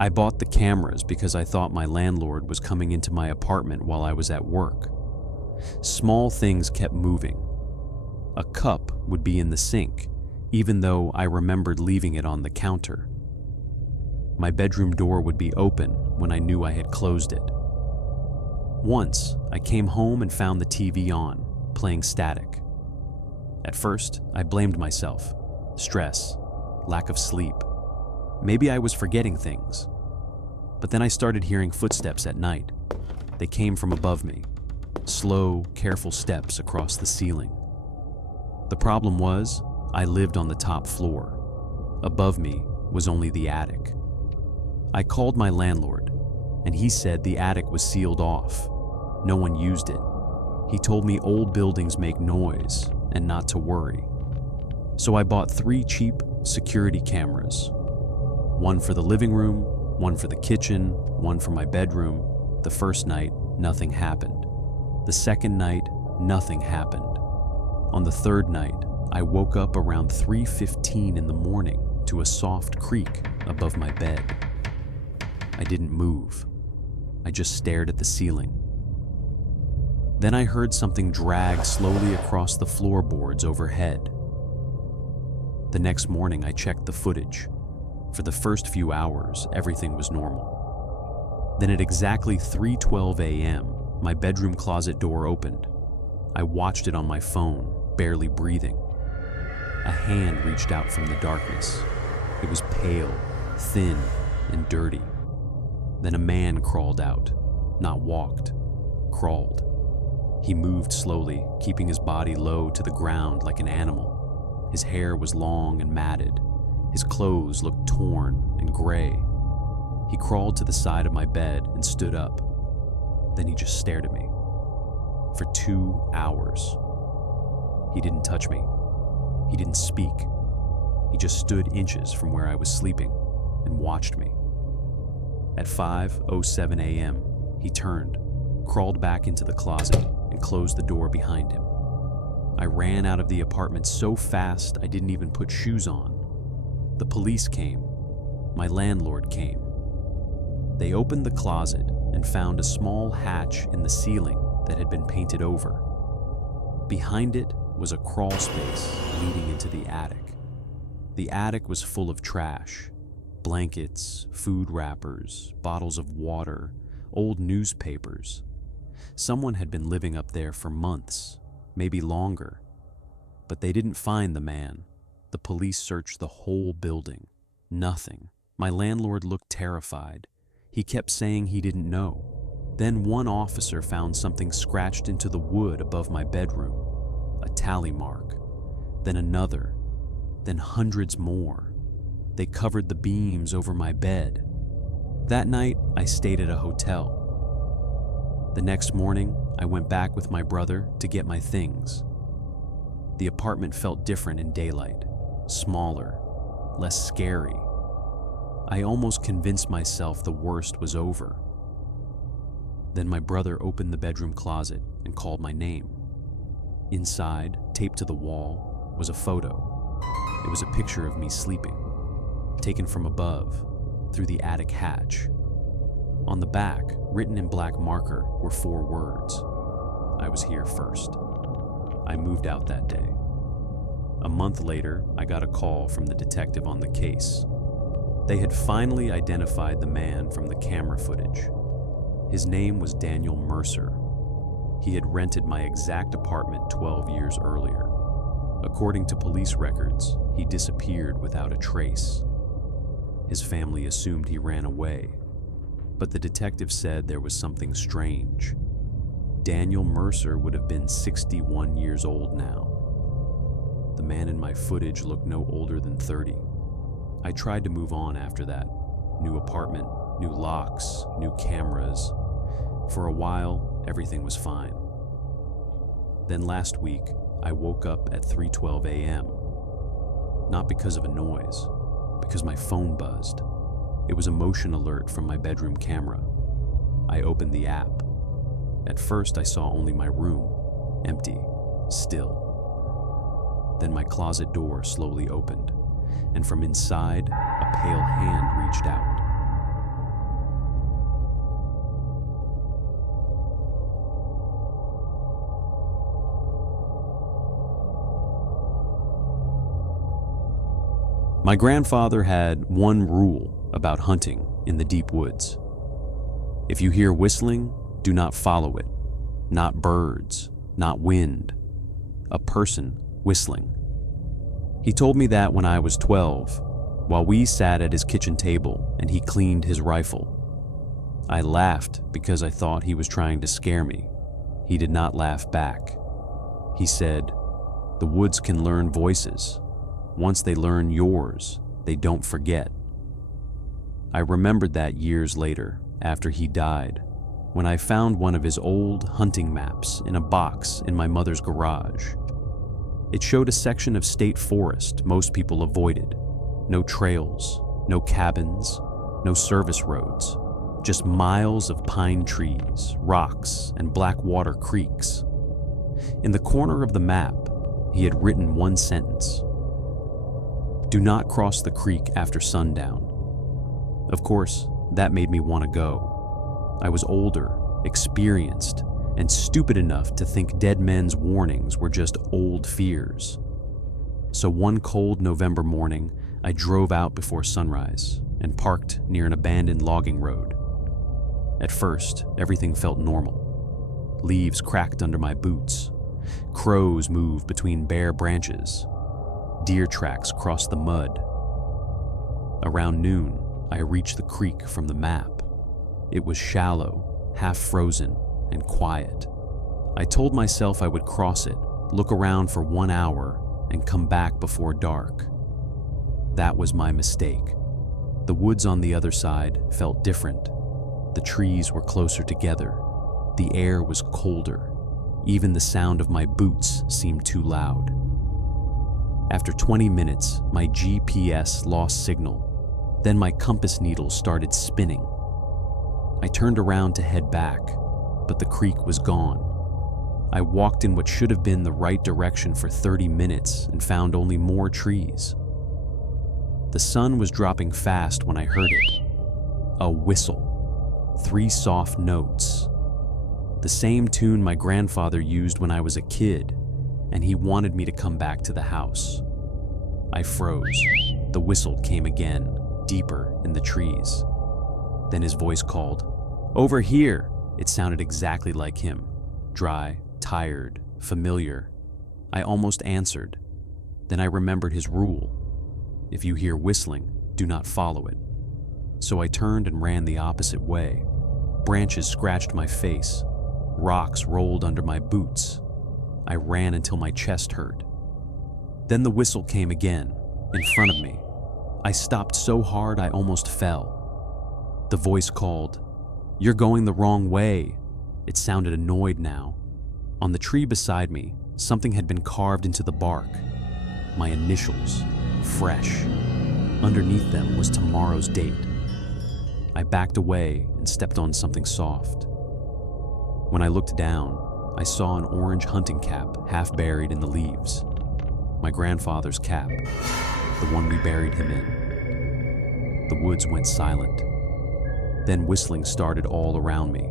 I bought the cameras because I thought my landlord was coming into my apartment while I was at work. Small things kept moving. A cup would be in the sink, even though I remembered leaving it on the counter. My bedroom door would be open when I knew I had closed it. Once, I came home and found the TV on, playing static. At first, I blamed myself. Stress, lack of sleep. Maybe I was forgetting things. But then I started hearing footsteps at night. They came from above me. Slow, careful steps across the ceiling. The problem was, I lived on the top floor. Above me was only the attic. I called my landlord, and he said the attic was sealed off. No one used it. He told me old buildings make noise and not to worry. So I bought 3 cheap security cameras. One for the living room, one for the kitchen, one for my bedroom. The first night, nothing happened. The second night, nothing happened. On the third night, I woke up around 3:15 in the morning to a soft creak above my bed. I didn't move. I just stared at the ceiling. Then I heard something drag slowly across the floorboards overhead. The next morning, I checked the footage. For the first few hours, everything was normal. Then at exactly 3:12 a.m., my bedroom closet door opened. I watched it on my phone, barely breathing. A hand reached out from the darkness. It was pale, thin, and dirty. Then a man crawled out, not walked, crawled. He moved slowly, keeping his body low to the ground like an animal. His hair was long and matted. His clothes looked torn and gray. He crawled to the side of my bed and stood up. Then he just stared at me. For 2 hours. He didn't touch me. He didn't speak. He just stood inches from where I was sleeping and watched me. At 5:07 a.m., he turned, crawled back into the closet, and closed the door behind him. I ran out of the apartment so fast I didn't even put shoes on. The police came. My landlord came. They opened the closet and found a small hatch in the ceiling that had been painted over. Behind it was a crawl space leading into the attic. The attic was full of trash. Blankets, food wrappers, bottles of water, old newspapers. Someone had been living up there for months, maybe longer. But they didn't find the man. The police searched the whole building. Nothing. My landlord looked terrified. He kept saying he didn't know. Then one officer found something scratched into the wood above my bedroom. A tally mark. Then another. Then hundreds more. They covered the beams over my bed. That night, I stayed at a hotel. The next morning, I went back with my brother to get my things. The apartment felt different in daylight. Smaller, less scary. I almost convinced myself the worst was over. Then my brother opened the bedroom closet and called my name. Inside, taped to the wall, was a photo. It was a picture of me sleeping, taken from above, through the attic hatch. On the back, written in black marker, were 4 words. I was here first. I moved out that day. A month later, I got a call from the detective on the case. They had finally identified the man from the camera footage. His name was Daniel Mercer. He had rented my exact apartment 12 years earlier. According to police records, he disappeared without a trace. His family assumed he ran away, but the detective said there was something strange. Daniel Mercer would have been 61 years old now. The man in my footage looked no older than 30. I tried to move on after that. New apartment, new locks, new cameras. For a while, everything was fine. Then last week, I woke up at 3:12 a.m. Not because of a noise, because my phone buzzed. It was a motion alert from my bedroom camera. I opened the app. At first, I saw only my room, empty, still. Then my closet door slowly opened, and from inside, a pale hand reached out. My grandfather had one rule about hunting in the deep woods. If you hear whistling, do not follow it. Not birds, not wind. A person whistling. He told me that when I was 12, while we sat at his kitchen table and he cleaned his rifle. I laughed because I thought he was trying to scare me. He did not laugh back. He said, "The woods can learn voices. Once they learn yours, they don't forget." I remembered that years later, after he died, when I found one of his old hunting maps in a box in my mother's garage. It showed a section of state forest most people avoided. No trails, no cabins, no service roads, just miles of pine trees, rocks, and black water creeks. In the corner of the map, he had written one sentence: "Do not cross the creek after sundown." Of course, that made me want to go. I was older, experienced, and stupid enough to think dead men's warnings were just old fears. So one cold November morning, I drove out before sunrise and parked near an abandoned logging road. At first, everything felt normal. Leaves cracked under my boots. Crows moved between bare branches. Deer tracks crossed the mud. Around noon, I reached the creek from the map. It was shallow, half frozen, and quiet. I told myself I would cross it, look around for 1 hour, and come back before dark. That was my mistake. The woods on the other side felt different. The trees were closer together. The air was colder. Even the sound of my boots seemed too loud. After 20 minutes, my GPS lost signal. Then my compass needle started spinning. I turned around to head back, but the creek was gone. I walked in what should have been the right direction for 30 minutes and found only more trees. The sun was dropping fast when I heard it. A whistle. 3 soft notes. The same tune my grandfather used when I was a kid, and he wanted me to come back to the house. I froze. The whistle came again, deeper in the trees. Then his voice called, "Over here!" It sounded exactly like him. Dry, tired, familiar. I almost answered. Then I remembered his rule. If you hear whistling, do not follow it. So I turned and ran the opposite way. Branches scratched my face. Rocks rolled under my boots. I ran until my chest hurt. Then the whistle came again, in front of me. I stopped so hard I almost fell. The voice called, "You're going the wrong way." It sounded annoyed now. On the tree beside me, something had been carved into the bark. My initials, fresh. Underneath them was tomorrow's date. I backed away and stepped on something soft. When I looked down, I saw an orange hunting cap half buried in the leaves. My grandfather's cap, the one we buried him in. The woods went silent. Then whistling started all around me.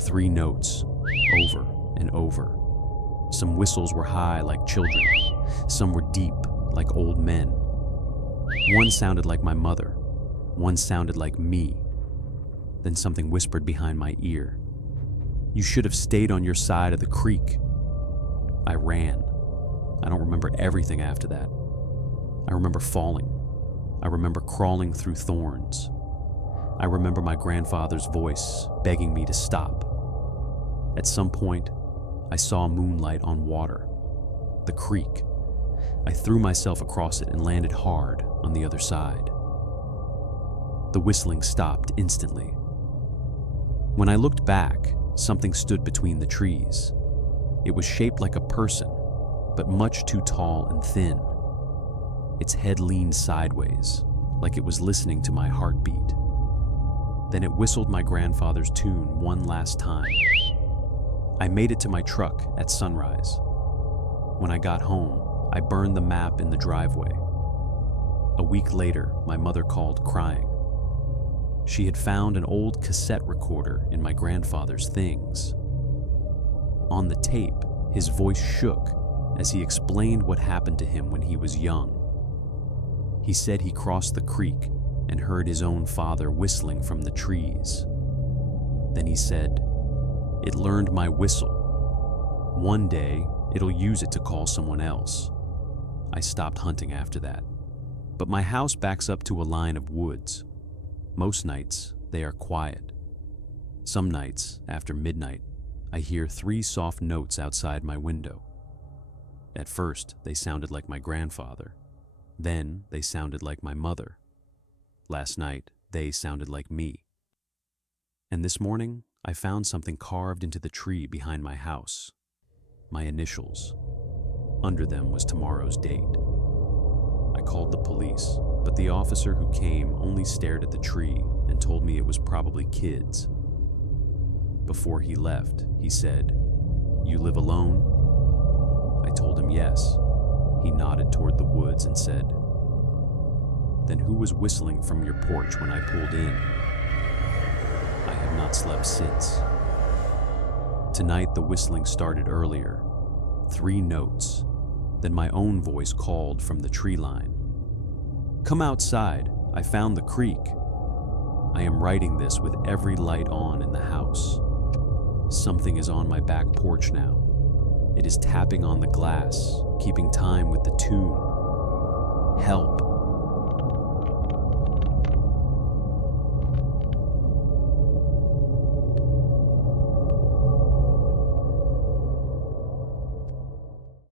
3 notes, over and over. Some whistles were high like children. Some were deep like old men. One sounded like my mother. One sounded like me. Then something whispered behind my ear. "You should have stayed on your side of the creek." I ran. I don't remember everything after that. I remember falling. I remember crawling through thorns. I remember my grandfather's voice begging me to stop. At some point, I saw moonlight on water. The creek. I threw myself across it and landed hard on the other side. The whistling stopped instantly. When I looked back, something stood between the trees. It was shaped like a person, but much too tall and thin. Its head leaned sideways, like it was listening to my heartbeat. Then it whistled my grandfather's tune one last time. I made it to my truck at sunrise. When I got home, I burned the map in the driveway. A week later, my mother called crying. She had found an old cassette recorder in my grandfather's things. On the tape, his voice shook as he explained what happened to him when he was young. He said he crossed the creek and heard his own father whistling from the trees. Then he said, "It learned my whistle. One day, it'll use it to call someone else." I stopped hunting after that. But my house backs up to a line of woods. Most nights, they are quiet. Some nights, after midnight, I hear 3 soft notes outside my window. At first, they sounded like my grandfather. Then, they sounded like my mother. Last night, they sounded like me. And this morning, I found something carved into the tree behind my house. My initials. Under them was tomorrow's date. I called the police, but the officer who came only stared at the tree and told me it was probably kids. Before he left, he said, "You live alone?" I told him yes. He nodded toward the woods and said, "Then who was whistling from your porch when I pulled in?" I have not slept since. Tonight the whistling started earlier. 3 notes. Then my own voice called from the tree line. "Come outside, I found the creek." I am writing this with every light on in the house. Something is on my back porch now. It is tapping on the glass, keeping time with the tune. Help.